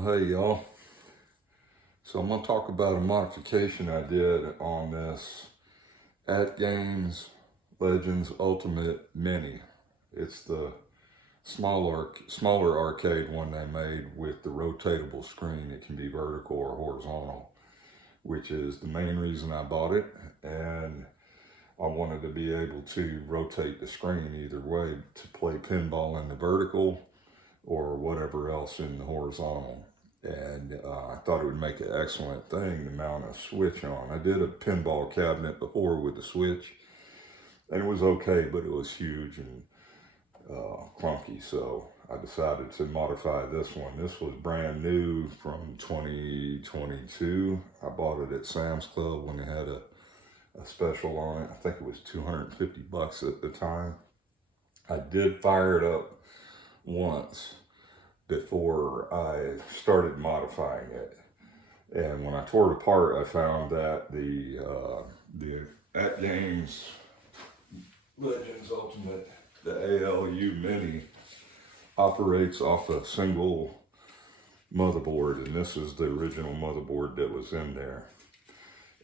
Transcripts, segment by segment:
Well, hey y'all. So I'm going to talk about a modification I did on this Atgames Legends Ultimate Mini. It's the smaller arcade one they made with the rotatable screen. It can be vertical or horizontal, which is the main reason I bought it. And I wanted to be able to rotate the screen either way to play pinball in the vertical or whatever else in the horizontal. And I thought it would make an excellent thing to mount a switch on. I did a pinball cabinet before with the switch, and it was okay, but it was huge and clunky, so I decided to modify this one. This was brand new from 2022. I bought it at Sam's Club when they had a special on it. I think it was 250 bucks at the time. I did fire it up once before I started modifying it. And when I tore it apart, I found that the Atgames Legends Ultimate, the ALU Mini, operates off a single motherboard, and this is the original motherboard that was in there.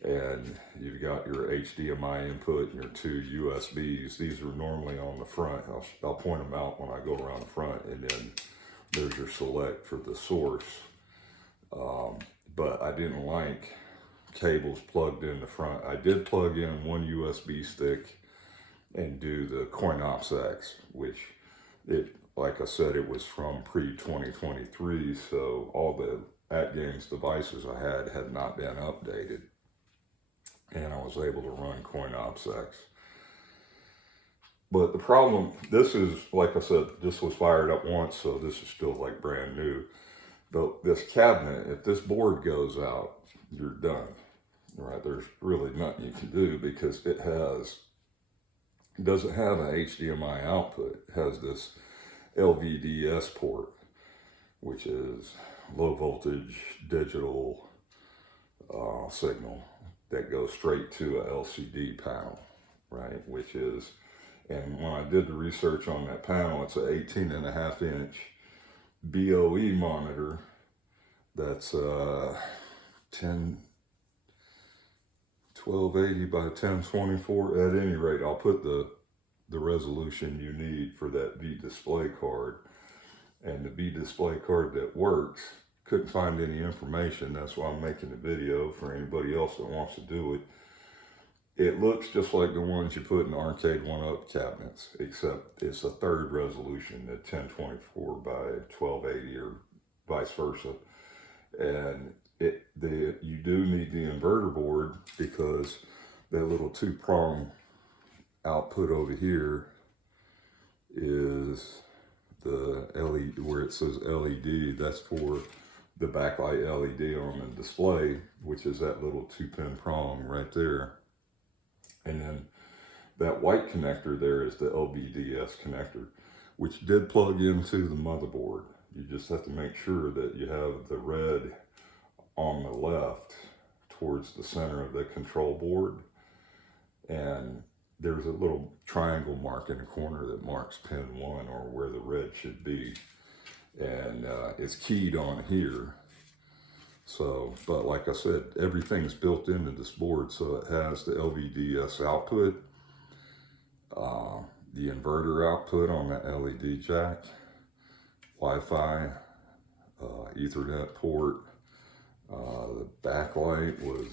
And you've got your HDMI input and your two USBs. These are normally on the front. I'll point them out when I go around the front, and then there's your select for the source. But I didn't like cables plugged in the front. I did plug in one USB stick and do the coin ops X, which like I said, it was from pre-2023, so all the Atgames devices I had not been updated. And I was able to run coin ops X. But the problem, this is, like I said, this was fired up once, so this is still like brand new. But this cabinet, if this board goes out, you're done, right? There's really nothing you can do because it doesn't have an HDMI output. It has this LVDS port, which is low voltage digital signal that goes straight to a LCD panel, right? Which is, and when I did the research on that panel, it's an 18.5-inch BOE monitor that's 1280 by 1024. At any rate, I'll put the resolution you need for that Vdisplay card. And the Vdisplay card that works, couldn't find any information. That's why I'm making the video for anybody else that wants to do it. It looks just like the ones you put in arcade one-up cabinets, except it's a third resolution at 1024 by 1280 or vice versa. And you do need the inverter board because that little two-prong output over here is the LED, where it says LED, that's for the backlight LED on the display, which is that little 2-pin prong right there. And then that white connector there is the LVDS connector, which did plug into the motherboard. You just have to make sure that you have the red on the left towards the center of the control board. And there's a little triangle mark in the corner that marks pin 1, or where the red should be. And it's keyed on here. So, but like I said, everything's built into this board. So it has the LVDS output, the inverter output on that LED jack, Wi-Fi, Ethernet port. The backlight was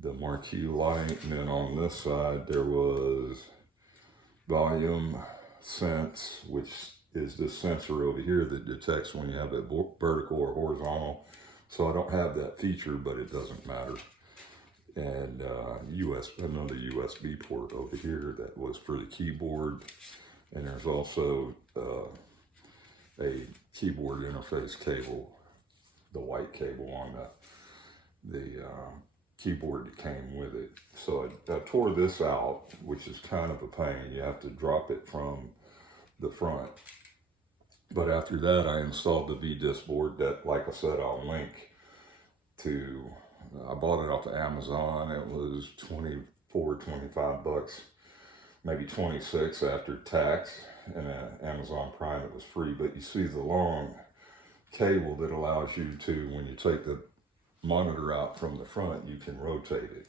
the marquee light. And then on this side, there was volume sense, which is this sensor over here that detects when you have it vertical or horizontal. So I don't have that feature, but it doesn't matter. And another USB port over here that was for the keyboard. And there's also a keyboard interface cable, the white cable on the keyboard that came with it. So I tore this out, which is kind of a pain. You have to drop it from the front. But after that, I installed the Vdisplay board that, like I said, I'll link to. I bought it off of Amazon. It was 25 bucks, maybe 26 after tax. And Amazon Prime, it was free. But you see the long cable that allows you to, when you take the monitor out from the front, you can rotate it.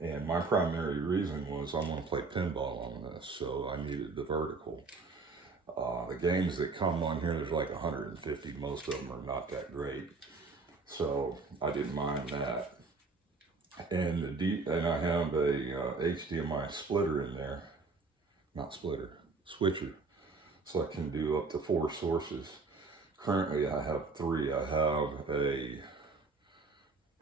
And my primary reason was I'm going to play pinball on this, so I needed the vertical. The games that come on here, there's like 150. Most of them are not that great, so I didn't mind that. And and I have a HDMI splitter in there, not splitter, switcher, so I can do up to 4 sources. Currently, I have 3. I have a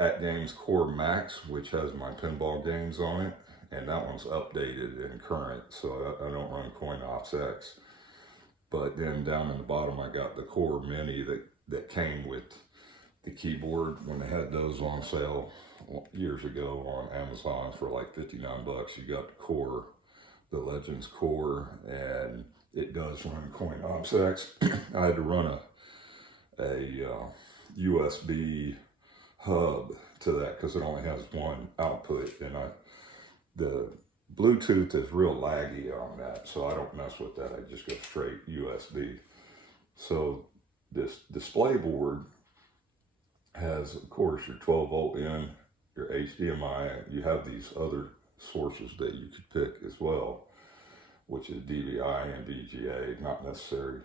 Atgames Core Max, which has my pinball games on it, and that one's updated and current, so I don't run Coin-Ops X. But then down in the bottom, I got the Core Mini that came with the keyboard when they had those on sale years ago on Amazon for like 59 bucks. You got the Core, the Legends Core, and it does run Coin-Ops X. I had to run a USB hub to that because it only has one output, and the Bluetooth is real laggy on that, so I don't mess with that. I just go straight USB. So this display board has, of course, your 12-volt in, your HDMI. You have these other sources that you could pick as well, which is DVI and VGA, not necessary.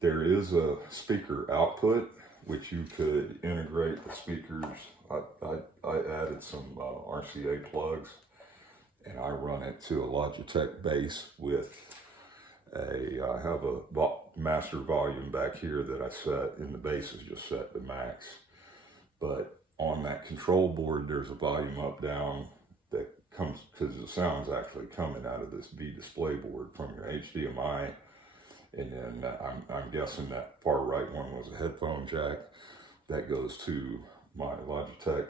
There is a speaker output, which you could integrate the speakers. I added some RCA plugs, and I run it to a Logitech base with I have a master volume back here that I set, and the base is just set to max. But on that control board, there's a volume up down that comes, because the sound's actually coming out of this Vdisplay board from your HDMI. And then I'm guessing that far right one was a headphone jack that goes to my Logitech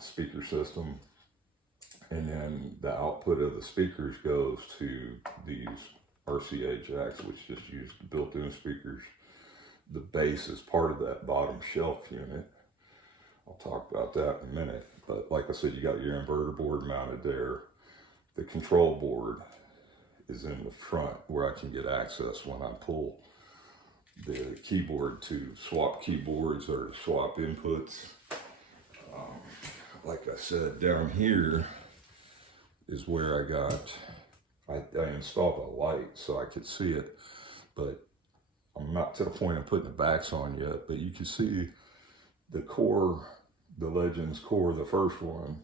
speaker system. And then the output of the speakers goes to these RCA jacks, which just use the built-in speakers. The bass is part of that bottom shelf unit. I'll talk about that in a minute. But like I said, you got your inverter board mounted there. The control board is in the front where I can get access when I pull the keyboard to swap keyboards or swap inputs. Like I said, down here is where I installed a light so I could see it, but I'm not to the point of putting the backs on yet. But you can see the Core, the Legends Core, the first one,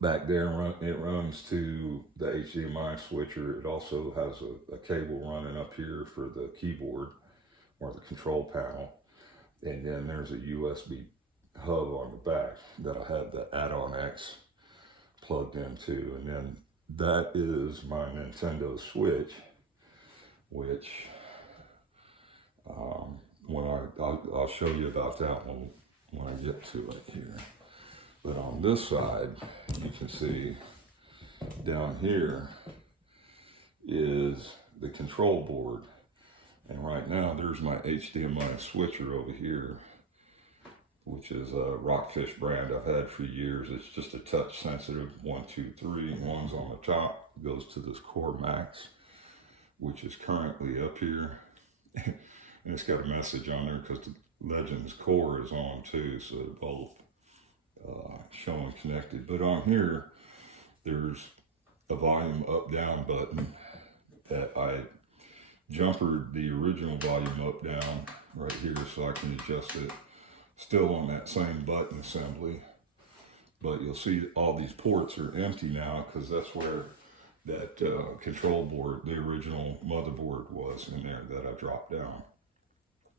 back there, it runs to the HDMI switcher. It also has a cable running up here for the keyboard or the control panel. And then there's a USB hub on the back that I have the add-on X plugged into. And then that is my Nintendo Switch, which I'll show you about that one when I get to it here. But on this side, you can see down here is the control board. And right now there's my HDMI switcher over here, which is a Rockfish brand I've had for years. It's just a touch sensitive 1, 2, 3. One's on the top, goes to this Core Max, which is currently up here. And it's got a message on there because the Legends Core is on too, so they're both showing connected. But on here, there's a volume up down button that I jumpered the original volume up down right here so I can adjust it. Still on that same button assembly, but you'll see all these ports are empty now because that's where that control board, the original motherboard, was in there that I dropped down.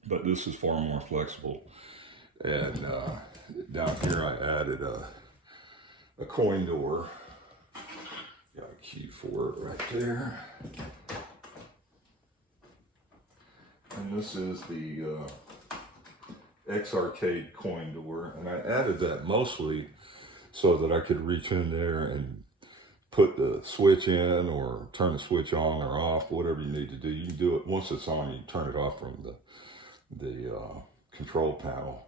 But this is far more flexible. And down here I added a coin door. Got a key for it right there. And this is the X-Arcade coin door, and I added that mostly so that I could reach in there and put the switch in or turn the switch on or off, whatever you need to do. You can do it once it's on, you turn it off from the control panel.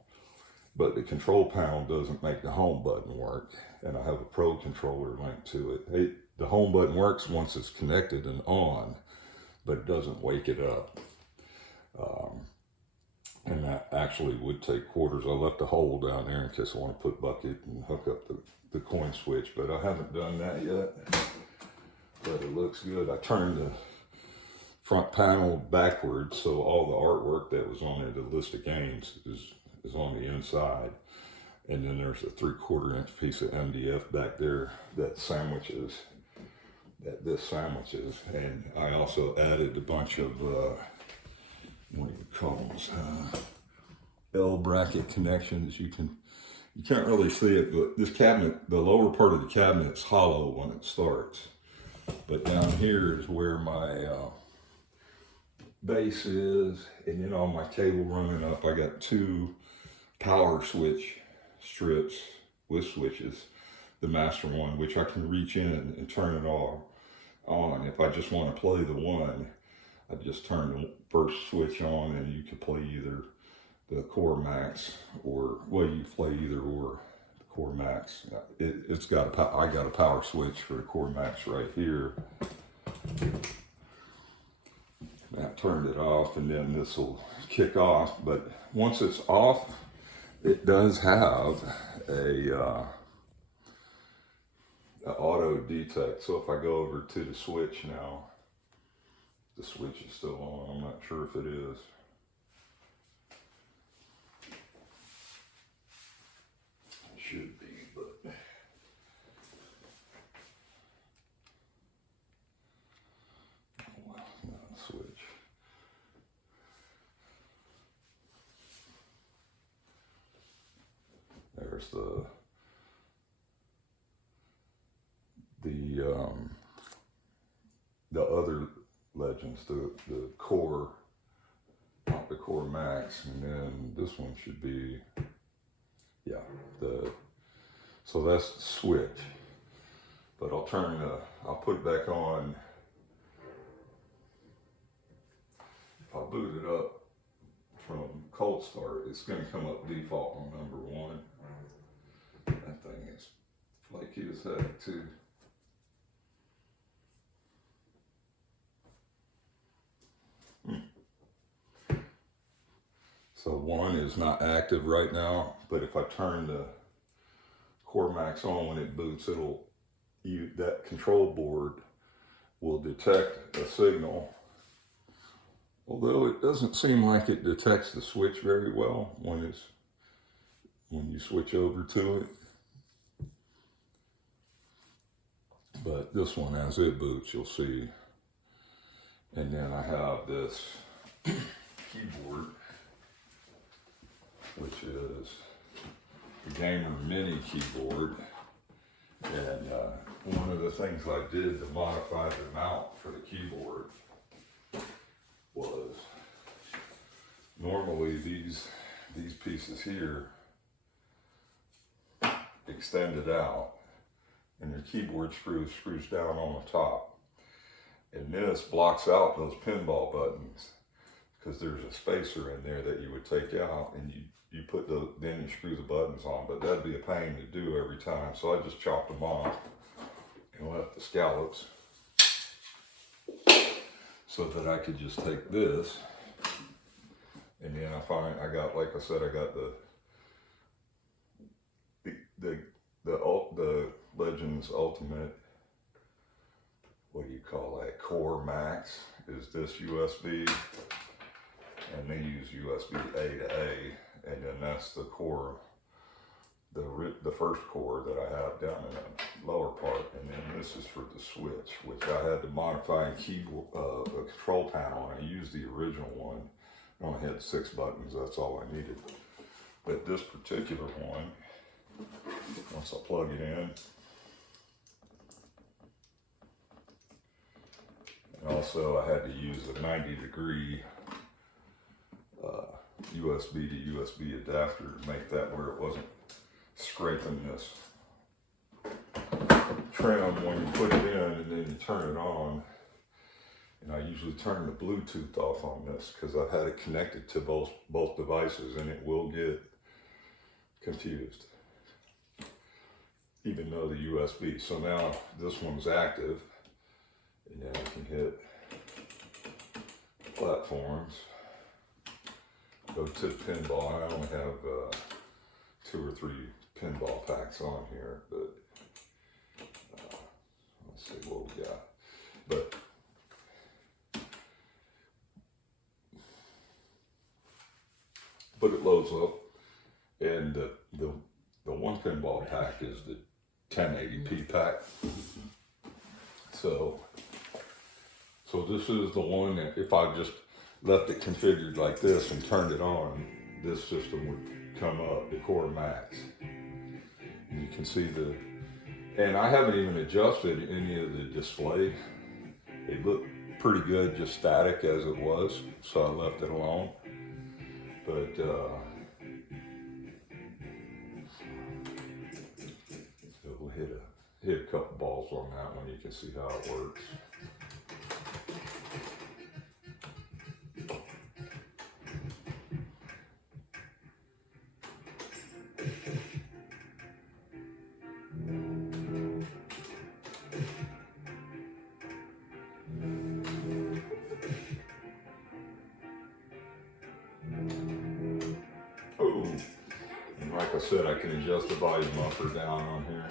But the control panel doesn't make the home button work, and I have a Pro controller linked to it. The home button works once it's connected and on, but it doesn't wake it up. And that actually would take quarters. I left a hole down there in case I want to put bucket and hook up the coin switch, but I haven't done that yet. But it looks good. I turned the front panel backwards, so all the artwork that was on there, the list of games, is on the inside. And then there's a 3/4 inch piece of MDF back there that this sandwiches. And I also added a bunch of, what do you call them? L bracket connections. You can't really see it, but this cabinet, the lower part of the cabinet is hollow when it starts. But down here is where my base is, and then on my cable running up, I got 2 power switch strips with switches. The master one, which I can reach in and turn it all on. If I just want to play the one, I just turn the first switch on, and you can play either the Core Max or, well, you play either or. The Core Max. It's got I got a power switch for the Core Max right here. I turned it off, and then this will kick off. But once it's off, it does have a auto detect. So if I go over to the switch now, the switch is still on. I'm not sure if it is. It should be, but well, not a switch. There's the other Legends, the Core, not the Core Max, and then this one should be, yeah, so that's the switch. But I'll put it back on. If I boot it up from cold start, it's going to come up default on number 1. That thing is flaky as heck too. So 1 is not active right now, but if I turn the Core Max on when it boots, that control board will detect a signal. Although it doesn't seem like it detects the switch very well when you switch over to it. But this one, as it boots, you'll see. And then I have this keyboard, which is the Gamer Mini keyboard. And one of the things I did to modify the mount for the keyboard was, normally these pieces here extended out, and your keyboard screws down on the top. And this blocks out those pinball buttons, because there's a spacer in there that you would take out, and you put then you screw the buttons on, but that'd be a pain to do every time. So I just chopped them off and left the scallops so that I could just take this, and then I got, like I said, I got the Legends Ultimate, what do you call that, Core Max is this USB, and they use USB A to A, and then that's the core, the first core that I have down in the lower part, and then this is for the switch, which I had to modify in keyboard, a control panel, and I used the original one. I only had 6 buttons, that's all I needed. But this particular one, once I plug it in, and also I had to use a 90-degree USB to USB adapter to make that where it wasn't scraping this trim when you put it in, and then you turn it on. And I usually turn the Bluetooth off on this because I've had it connected to both devices, and it will get confused, even though the USB. So now this one's active, and then I can hit platforms. go to pinball. I only have 2 or 3 pinball packs on here, but let's see what we got. But it loads up, and the one pinball pack is the 1080p pack. So this is the one that if I just left it configured like this and turned it on, this system would come up, the Core Max. And you can see and I haven't even adjusted any of the display. It looked pretty good, just static as it was, so I left it alone. But so we'll hit a couple balls on that one. You can see how it works. Oh, and like I said, I can adjust the volume up or down on here.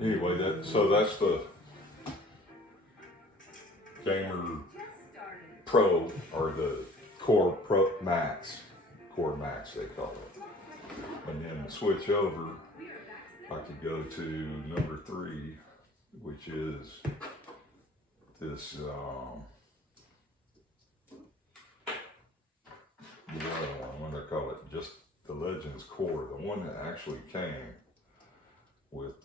Anyway, that's the Gamer Pro, or the Core Max they call it. And then switch over, I could go to number 3, which is this the other one, what do they call it? Just the Legends Core, the one that actually came with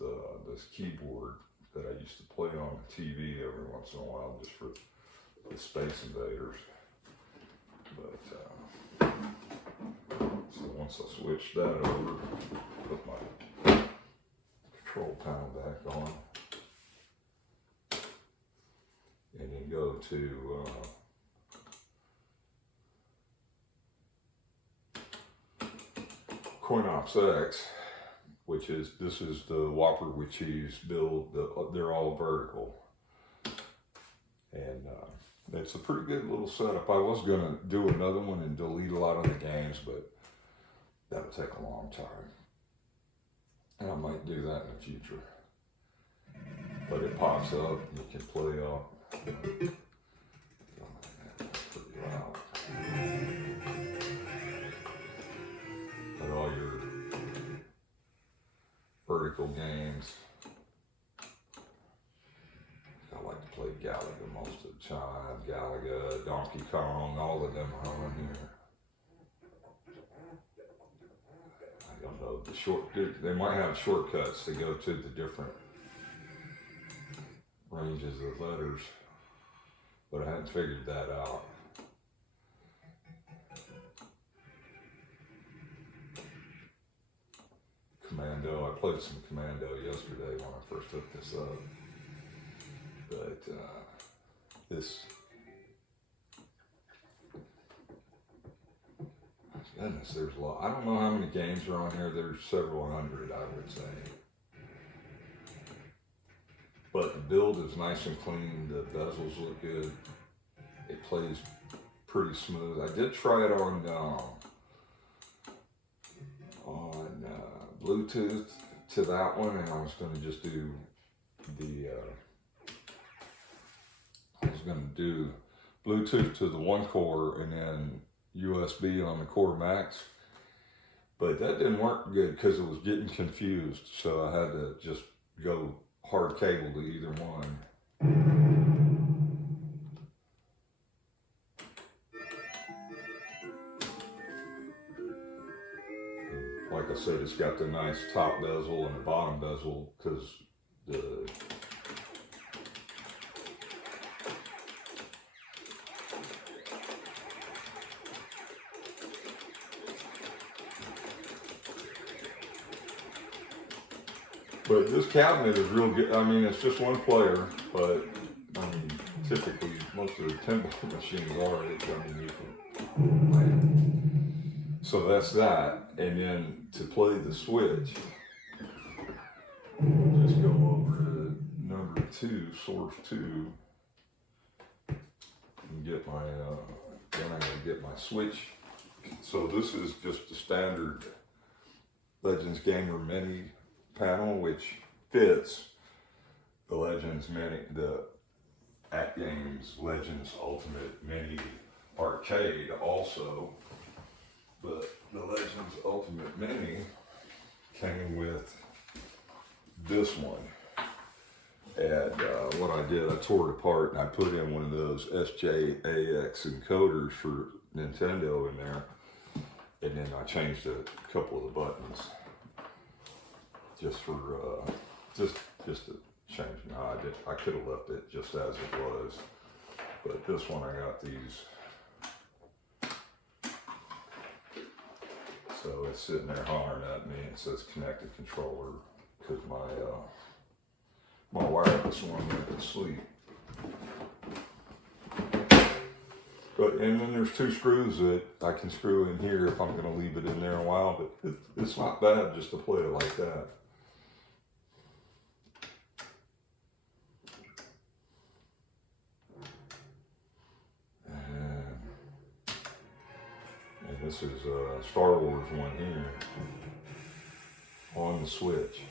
this keyboard that I used to play on the TV every once in a while, just for the Space Invaders. But so once I switched that over, put my control panel back on, and then go to CoinOps X, which is, this is the Whopper with cheese build. They're all vertical, and it's a pretty good little setup. I was gonna do another one and delete a lot of the games, but that'll take a long time, and I might do that in the future. But it pops up, you can play up. That's pretty loud. But all your vertical games, I like to play Galaga most of the time. Galaga, Donkey Kong, all of them are on here. I don't know, they might have shortcuts to go to the different ranges of letters, but I hadn't figured that out. Commando, I played some Commando yesterday when I first took this up, but this, goodness, there's a lot. I don't know how many games are on here. There's several hundred, I would say. But the build is nice and clean. The bezels look good. It plays pretty smooth. I did try it on Bluetooth to that one, and I was going to just do Bluetooth to the one core and then USB on the Core Max, but that didn't work good because it was getting confused, so I had to just go hard cable to either one. Like I said, it's got the nice top bezel and the bottom bezel because but this cabinet is real good. I mean, it's just one player, but I mean, typically most of the pinball machines are. It's underneath them. So that's that. And then to play the switch, just go over to number 2, source 2, and get my, then I'm going to get my switch. So this is just the standard Legends Gamer Mini panel, which fits the Legends Mini, the Atgames Legends Ultimate Mini Arcade also. But the Legends Ultimate Mini came with this one. And what I did, I tore it apart and I put in one of those SJAX encoders for Nintendo in there. And then I changed a couple of the buttons just for, just to change. No, I could have left it just as it was. But this one, I got these. So it's sitting there hollering at me and it says connected controller because my wireless one went to sleep. But, and then there's 2 screws that I can screw in here if I'm going to leave it in there a while, but it's not bad just to play it like that. And this is a Star Wars one here on the Switch.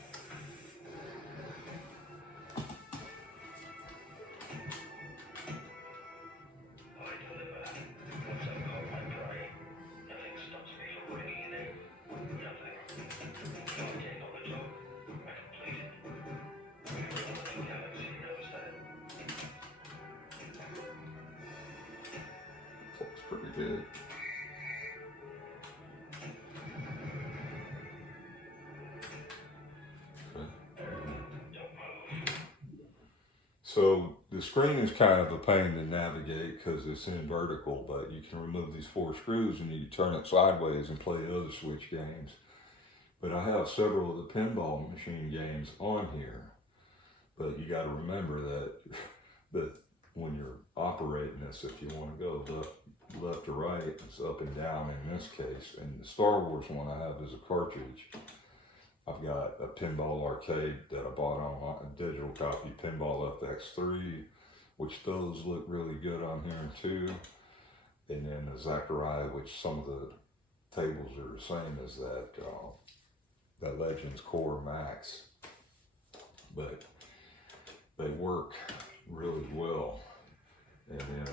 Looks pretty good. So the screen is kind of a pain to navigate because it's in vertical, but you can remove these 4 screws and you turn it sideways and play other Switch games. But I have several of the pinball machine games on here. But you got to remember that when you're operating this, if you want to go left or right, it's up and down in this case. And the Star Wars one I have is a cartridge. I've got a Pinball Arcade that I bought on a digital copy, Pinball FX3, which those look really good on here too. And then the Zachariah, which some of the tables are the same as that Legends Core Max. But they work really well. And then,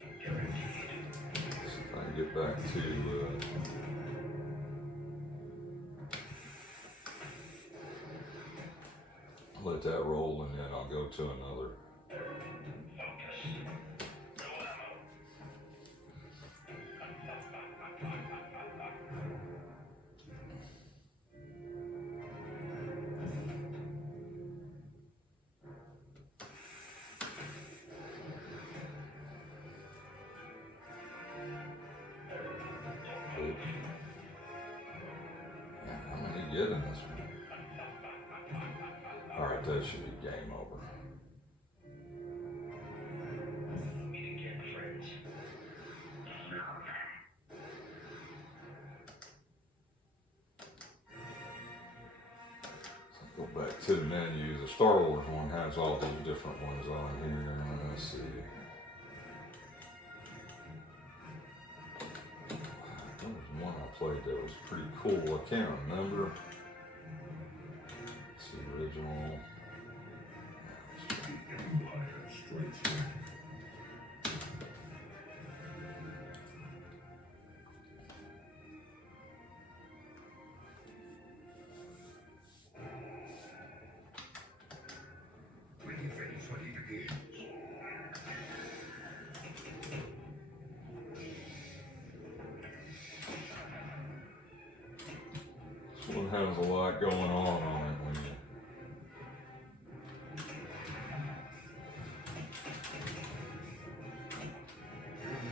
see if I can get back to, let that roll and then I'll go to another. How many get in this one? All right, that should be game over. So go back to the menu. The Star Wars one has all these different ones on here. Let's see. There was one I played that was pretty cool. I can't remember. Let's see, original. This one has a lot going on it when you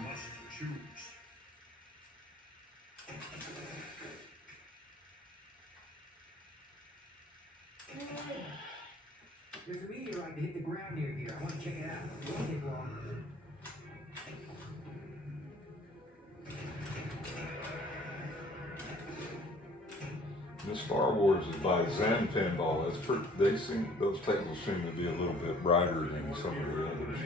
must choose. There's a meteorite that hit the ground near here. I want to check it out. It won't take long. This Star Wars is by Zen Pinball. Those tables seem to be a little bit brighter than some of the others.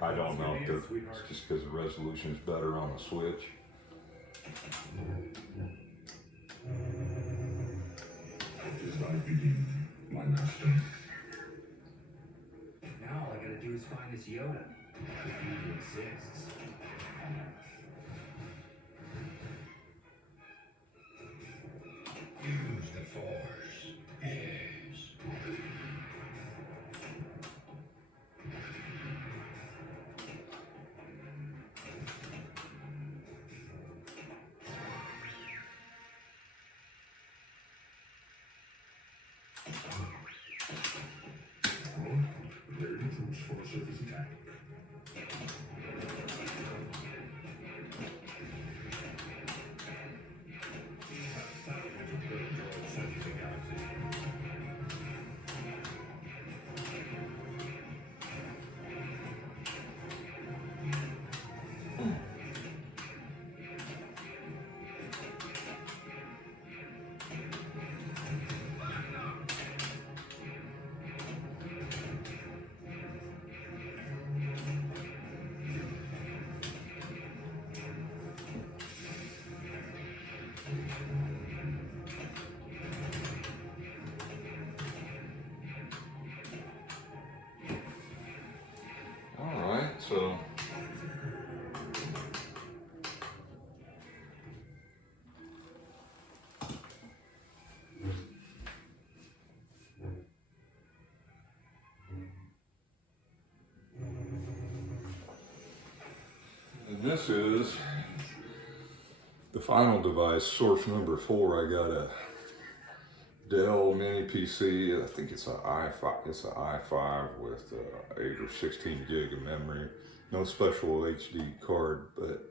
I don't know if it's just because the resolution is better on the Switch. Is thy bidding, my master? Now all I gotta do is find this Yoda. If he even exists. Use the Force. Yes. Ready troops for a surface attack. So and this is the final device, source number 4. I got a Dell Mini PC. I think it's an i5. It's an i5 with 8 or 16 gig of memory. No special HD card, but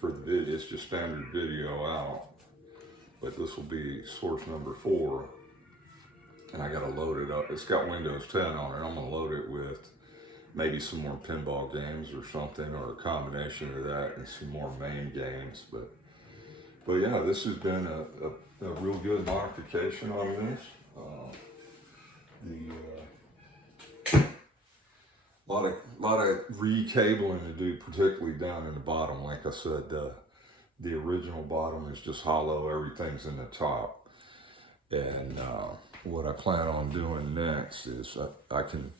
for the video, it's just standard video out. But this will be source number 4, and I gotta load it up. It's got Windows 10 on it. I'm gonna load it with maybe some more pinball games or something, or a combination of that and some more main games. But yeah, this has been a real good modification on this. Lot of recabling to do, particularly down in the bottom. Like I said, the original bottom is just hollow. Everything's in the top. And what I plan on doing next is there's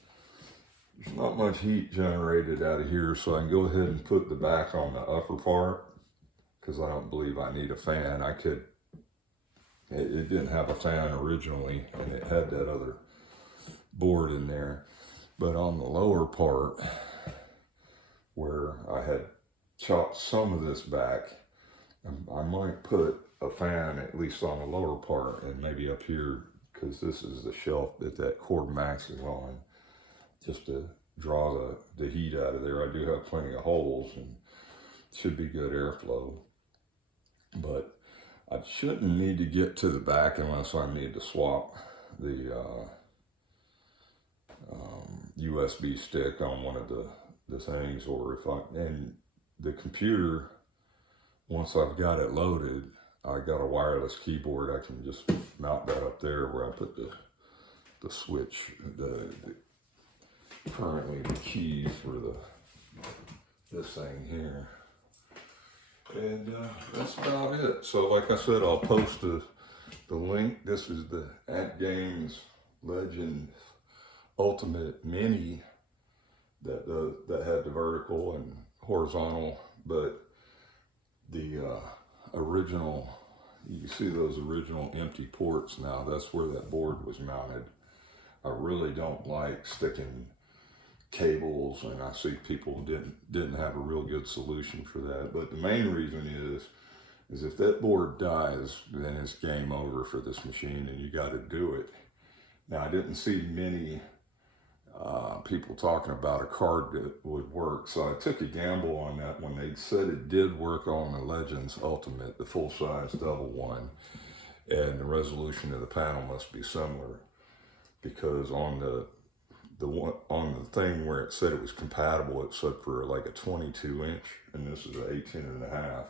not much heat generated out of here, so I can go ahead and put the back on the upper part, because I don't believe I need a fan. It didn't have a fan originally, and it had that other board in there. But on the lower part, where I had chopped some of this back, I might put a fan at least on the lower part, and maybe up here, because this is the shelf that Cord Max is on, just to draw the heat out of there. I do have plenty of holes, and should be good airflow. But I shouldn't need to get to the back unless I need to swap the USB stick on one of the things, or and the computer, once I've got it loaded, I got a wireless keyboard. I can just mount that up there where I put the switch, currently the keys for this thing here. And that's about it. So like I said, I'll post the link. This is the Atgames Legends Ultimate Mini that had the vertical and horizontal, but the original, you see those original empty ports now, that's where that board was mounted. I really don't like sticking cables, and I see people didn't have a real good solution for that. But the main reason is if that board dies, then it's game over for this machine, and you got to do it. Now, I didn't see many people talking about a card that would work, so I took a gamble on that when they said it did work on the Legends Ultimate, the full-size double one, and the resolution of the panel must be similar, because on the the one on the thing where it said it was compatible, it said for like a 22-inch, and this is an 18.5,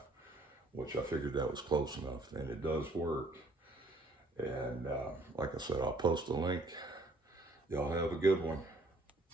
which I figured that was close enough, and it does work. And like I said, I'll post a link. Y'all have a good one.